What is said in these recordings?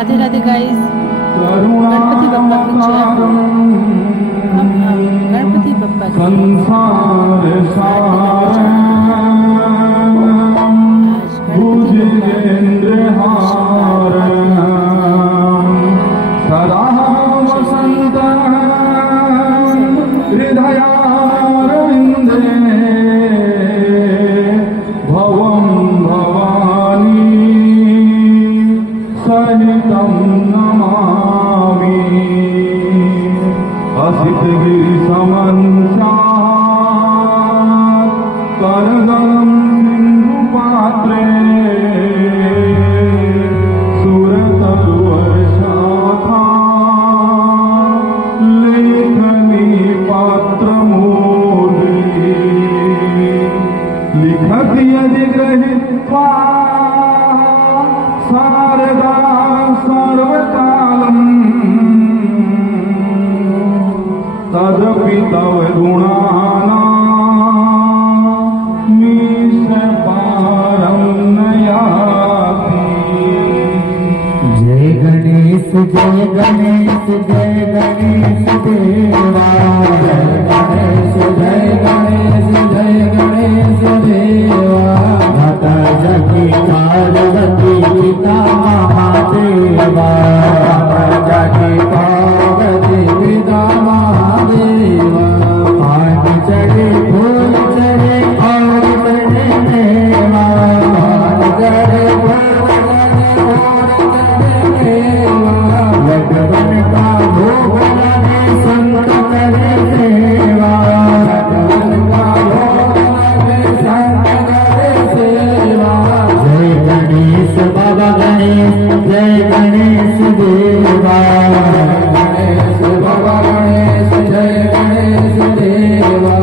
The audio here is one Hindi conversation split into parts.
राधे राधे गाइस। गणपति बप्पा की जय हो। हम गणपति बप्पा की संसार सदा वसंत हृदयारविंदे भवं भवानी सहितं नमामि। असितगिरिसमंसात् करगलं सिन्धुपात्रे सुरतरुवर्षाथा लेखनी पात्रमूर्धि लिखति यदि गृहीत्वा शारदा सर्वकालम् तदपि तव गुणानां निःपारं न याति। जय गणेश जय गणेश जय गणेश देवा। जय गणेश जय गणेश जय गणेश देवा। माता जगी पार्वती पिता महादेवा। माता जगी पार्वती पिता महादेवा। पान चढ़े फूल चढ़े और चढ़े देवा। पान चढ़े फूल चढ़े लगन का भोग लगे संत करे सेवा। लगन का भोग लगे संत करे सेवा। जय गणेश बाबा गणेश जय गणेश देवा। गणेश बाबा गणेश जय गणेश देवा।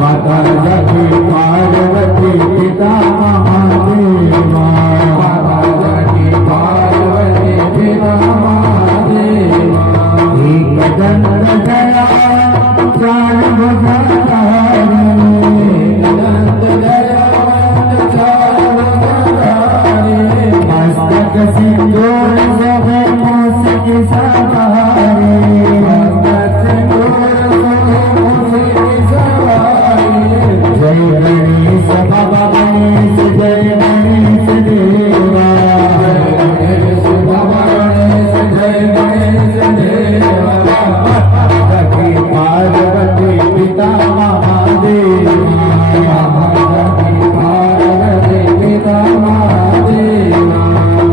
माता जगी पार्वती पिता महादेवा। माता जगी पार्वती पिता महादेवा। एक दंत गया चार भुजाधारी। एक दंत गया चार भुजाधारी। मस्तक सिंदूर शोभे मूस की सवारी। मस्तक सिंदूर शोभे मूस की सवारी। जय गणेश बाबा गणेश जय गणेश देवा। जय गणेश बाबा गणेश जय गणेश देवा। जगी पार्वती पिता महादेवा। जगी पार्वती पिता महादेवा।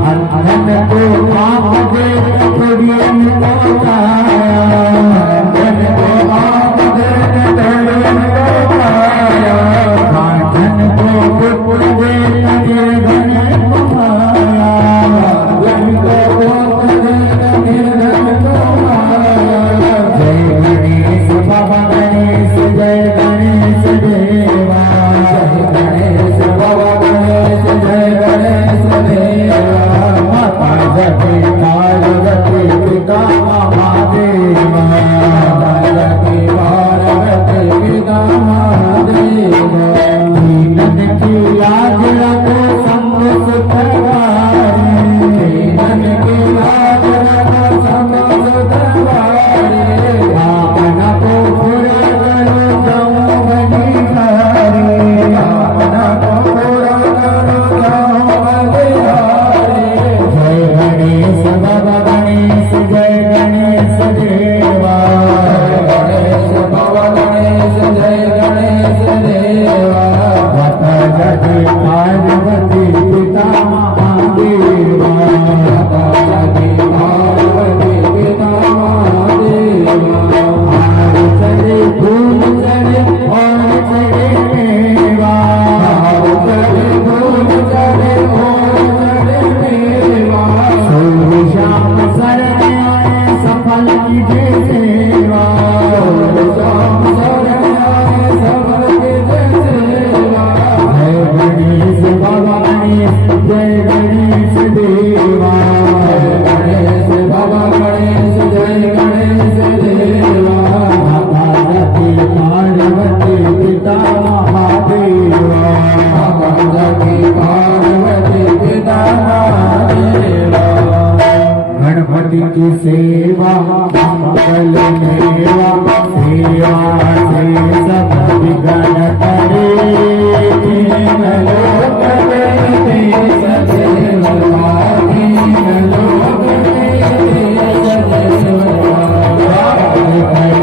अंधन को आप दे कुड़ियन को पाया। अंधन को आप दे कुड़ियन को पाया। कांचन को पुत्र दे निर्धन को पाया। कांचन को पुत्र दे निर्धन को पाया। जय गणेश बाबा गणेश जय गणेश देवा। जय गणेश बाबा गणेश जय गणेश देवा। माता जगी की सेवा मंगल मेवा